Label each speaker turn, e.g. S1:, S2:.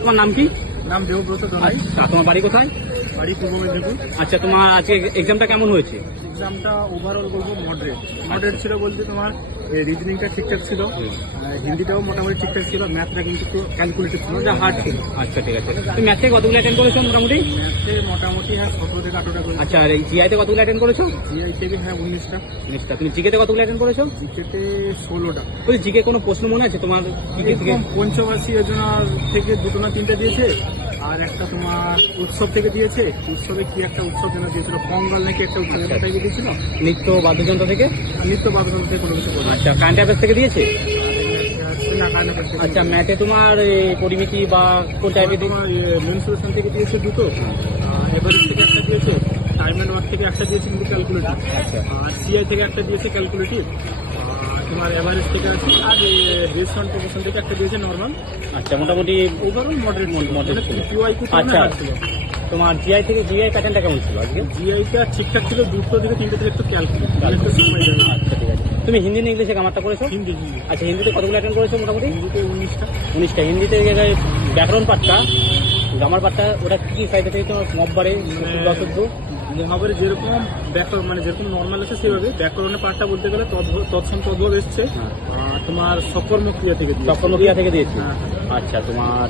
S1: তোমার নাম কি?
S2: নাম দেবব্রত
S1: আচ্ছা তোমার বাড়ি কোথায়?
S2: বাড়ি পূর্ব মেদিনীপুর
S1: আচ্ছা তোমার আজকে এক্সামটা কেমন হয়েছে?
S2: এক্সামটা ওভারঅল বলব মডারেট মডারেট ছিল বলতে তোমার রিজনিংটা ঠিকঠাক ছিল। আর হিন্দিটাও মোটামুটি ঠিকঠাক ছিল ম্যাথটা কিন্তু একটু ক্যালকুলেটেড ছিল যা হার্ড ছিল।
S1: আচ্ছা ঠিক আছে। তুমি ম্যাথে কতগুলো অ্যাটেন্ড করেছ মোটামুটি?
S2: ম্যাথে মোটামুটি হ্যাঁ সতেরো থেকে আঠারোটা করে
S1: আচ্ছা আর জিআইতে কতগুলো অ্যাটেন্ড করেছ?
S2: জিআই থেকে হ্যাঁ উনিশটা।
S1: জিনিসটা তুমি জিকেতে কতগুলো অ্যাটেন্ড করেছ?
S2: জিকেতে ষোলোটা।
S1: বলছি জিকে কোনো প্রশ্ন মনে আছে তোমার?
S2: পঞ্চবাসী যোজনা থেকে দুটো না তিনটে দিয়েছে। আর একটা তোমার উৎসব থেকে দিয়েছে। উৎসবে কি একটা উৎসব যেন দিয়েছিল? পঙ্গল নাকি একটা উৎসব
S1: আচ্ছা।
S2: এটাই দিয়েছিল?
S1: নৃত্য বাদ্যযন্ত্র থেকে?
S2: নিত্য বাদ্যযন্ত্র থেকে কোনো কিছু
S1: আচ্ছা কারেন্ট অ্যাফেয়ার্স থেকে দিয়েছে? আচ্ছা ম্যাথে তোমার পরিমিতি বা কোন টাইপের
S2: তোমার মেনসুরেশন থেকে দিয়েছে দুটো। এভারেজ থেকে একটা দিয়েছে টাইম অ্যান্ড ওয়ার্ক থেকে একটা দিয়েছে কিন্তু ক্যালকুলেটিভ
S1: আচ্ছা।
S2: আর সিআই থেকে একটা দিয়েছে ক্যালকুলেটিভ তোমার এভারেজ থেকে আছে আর বেস অন থেকে একটা দিয়েছে নর্মাল
S1: আচ্ছা মোটামুটি
S2: ওভারঅল মডারেট
S1: Moderate ছিল।
S2: পিওয়াই
S1: আচ্ছা।
S2: আচ্ছা ছিল।
S1: তোমার জিআই থেকে জিআই প্যাটার্নটা কেমন ছিল আজকে?
S2: জিআইটা ঠিকঠাক ছিল দুটো থেকে তিনটে থেকে একটু ক্যালকুলেট একটু
S1: আচ্ছা ঠিক আছে। তুমি হিন্দি না ইংলিশে গ্রামারটা করেছ
S2: হিন্দি
S1: আচ্ছা হিন্দিতে কতগুলো অ্যাটেন্ড করেছ মোটামুটি?
S2: হিন্দিতে উনিশটা।
S1: উনিশটা। হিন্দিতে জায়গায় ব্যাকরণ পাঠটা গ্রামার পাঠটা ওটা কি সাইডে থেকে তোমার মব্বারে দশব্দ
S2: মহাবারে যেরকম ব্যাকরণ মানে যেরকম নর্মাল আছে সেভাবে ব্যাকরণের পাঠটা বলতে গেলে তৎসম তদ্ভব এসছে।
S1: হ্যাঁ।
S2: তোমার সকর্মক্রিয়া থেকে
S1: সকর্মক্রিয়া থেকে দিয়েছে।
S2: হ্যাঁ।
S1: আচ্ছা তোমার